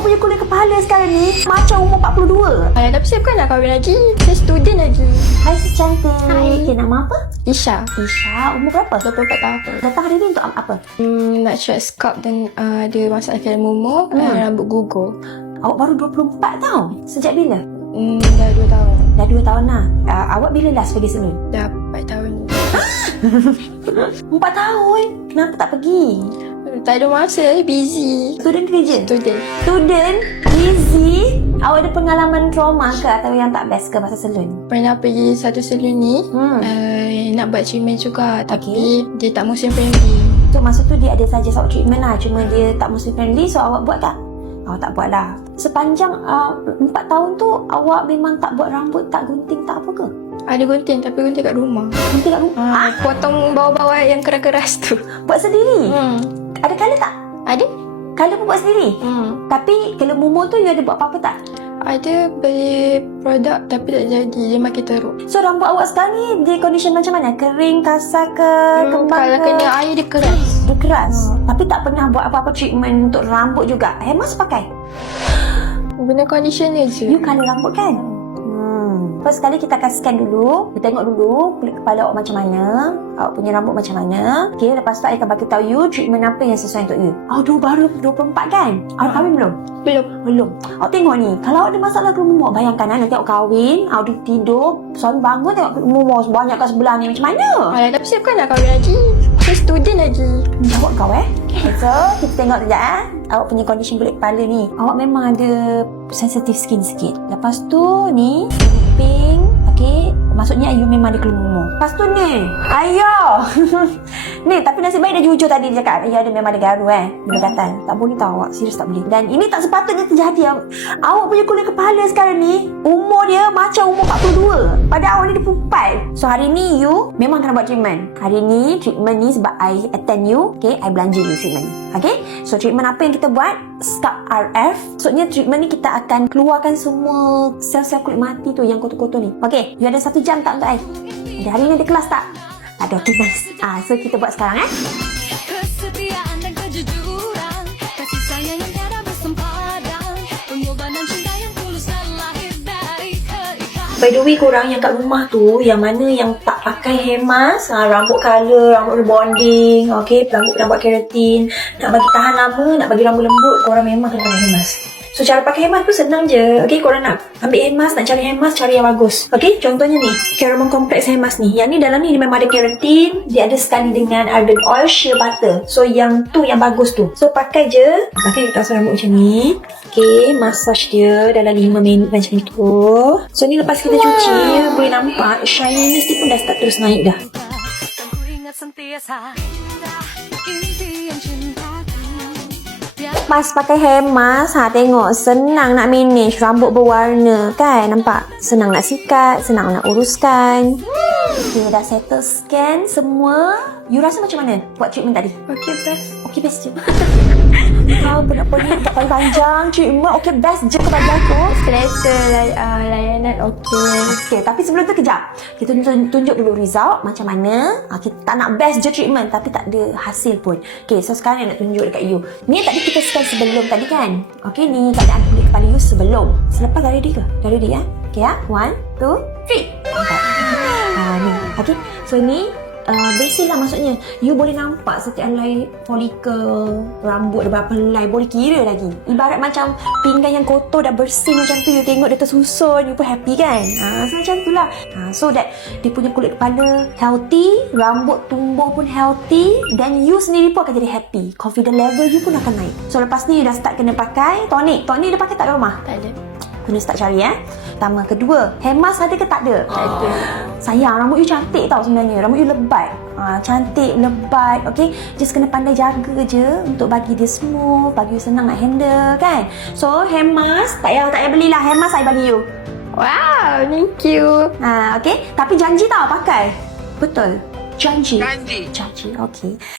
Awak punya kulit kepala sekarang ni macam umur 42. Tapi saya bukan nak kahwin lagi. Saya student lagi. Hai si cantik. Hai. Okay, nama apa? Isha. Isha. Umur berapa? 24 tahun. Datang hari ni untuk apa? Nak check scalp dan dia masalah kira mumu, rambut gugur. Awak baru 24 tahun. Sejak bila? Dah 2 tahun. Dah 2 tahun lah. Awak bila last pergi salon? Dah 4 tahun. 4 tahun? Kenapa tak pergi? Tak ada masa, busy. Student kerja? Student. Student? Busy? Awak ada pengalaman trauma ke atau yang tak best ke pasal salon? Pernah pergi satu salon ni, nak buat treatment juga. Tapi dia tak muslim friendly. So masa tu dia ada suggest awak treatment lah. Cuma dia tak muslim friendly, so awak buat tak? Awak tak buat lah. Sepanjang 4 tahun tu awak memang tak buat rambut, tak gunting, tak apa ke? Ada gunting, tapi gunting kat rumah. Gunting kat rumah? Potong bawah-bawah yang keras-keras tu. Buat sendiri? Ada colour tak? Ada? Colour pun buat sendiri? Tapi kalau mumu tu you ada buat apa-apa tak? Ada beli produk tapi tak jadi. Dia makin teruk. So rambut awak sekarang ni di condition macam mana? Kering, kasar ke, kembang kalau ke? kena air dia keras. Dia keras? Tapi tak pernah buat apa-apa treatment untuk rambut juga? Hair mask pakai? Guna conditioner je. You colour rambut kan? First kali kita akan scan dulu. Kita tengok dulu kulit kepala awak macam mana, awak punya rambut macam mana. Okay, lepas tu I akan bagi tahu you treatment apa yang sesuai untuk you. Baru 24 kan? Awak kahwin belum? Belum. Awak tengok ni, kalau awak ada masalah kulit mumu, bayangkan nanti awak kahwin, awak duduk tidur, suami bangun tengok kulit mumu banyak kat sebelah ni, macam mana? Tapi saya bukan nak kahwin lagi. Saya student lagi. Jawab kau Okay, so kita tengok sekejap awak punya condition kulit kepala ni. Awak memang ada sensitive skin sikit. Lepas tu ni pink. Okay, maksudnya you memang ada kulit mumu. Lepas tu ni, ayah. Ni, tapi nasib baik dah jujur tadi dia cakap. Ya, dia memang ada garu berdekatan. Tak boleh tahu awak, serius tak boleh. Dan ini tak sepatutnya terjadi. Awak punya kulit kepala sekarang ni, umur dia macam umur 42. Pada awak ni 24. So hari ni you memang kena buat treatment. Hari ni treatment ni sebab I attend you. Okay, I belanja you treatment ni. Okay, so treatment apa yang kita buat? Scalp RF. Maksudnya treatment ni kita akan keluarkan semua sel-sel kulit mati tu yang kotor-kotor ni. Okay, you ada 1 jam tak untuk I? Hari ni ada kelas tak? Ada, okay, nice. So kita buat sekarang Kesetiaan dan kejujuran, kasih sayang yang tiada bersempadan, pengorbanan cinta yang tulus dan lahir dari keikhlasan. By the way, korang yang kat rumah tu, yang mana yang tak pakai hair mask, rambut color, rambut rebonding, okay, rambut nak buat keratin, nak bagi tahan lama, nak bagi rambut lembut, korang memang kena pakai hair mask. So cara pakai hair mask tu senang je. Okay, korang nak ambil hair mask, nak cari hair mask, cari yang bagus. Okay, contohnya ni Caramel Complex hair mask ni. Yang ni dalam ni dia memang ada keratin, dia ada sekali dengan argan oil, shea butter. So yang tu yang bagus tu. So pakai je. Pakai kat rambut macam ni. Okay, massage dia dalam 5 minit macam tu. So ni lepas kita cuci, boleh nampak shininess dia pun dah start terus naik dah. Ku ingat sentiasa impian cintaku. Pas pakai hair mask, tengok senang nak manage rambut berwarna kan? Nampak? Senang nak sikat, senang nak uruskan. Okay, dah settle scan semua. You rasa macam mana buat treatment tadi? Okay, best. Okay, best je. Kau pernah pergi tak paling panjang treatment. Okay, best je ke bagi aku. Kereta layanan okay. Okay, tapi sebelum tu kejap. Kita tunjuk dulu result macam mana. Kita tak nak best je treatment tapi tak ada hasil pun. Okay, so sekarang nak tunjuk dekat you. Ni tadi kita scan sebelum tadi kan? Okay, ni keadaan kulit kepala you sebelum. Selepas dah ready ke? Dah ready ya? Okay ya? 1, 2, 3. Nampak? Ni. Okay, so ni basic lah maksudnya. You boleh nampak setiap helai folikel rambut ada berapa helai, boleh kira lagi. Ibarat macam pinggan yang kotor dah bersih macam tu, you tengok dia tersusun, you pun happy kan? So macam tu lah. So that dia punya kulit kepala healthy, rambut tumbuh pun healthy, dan you sendiri pun akan jadi happy. Confident level you pun akan naik. So lepas ni you dah start kena pakai tonik. Tonik dia pakai tak kat rumah? Tak ada. Kena start cari Pertama. Kedua, hair mask ada ke tak ada? Tak ada. Sayang, rambut you cantik tau sebenarnya. Rambut you lebat. Cantik, lebat. Okay, just kena pandai jaga je untuk bagi dia smooth, bagi you senang nak handle kan. So, hair mask, tak payah belilah. Hair mask saya bagi you. Wow, thank you. Okay, tapi janji tau pakai. Betul. Janji. Okay.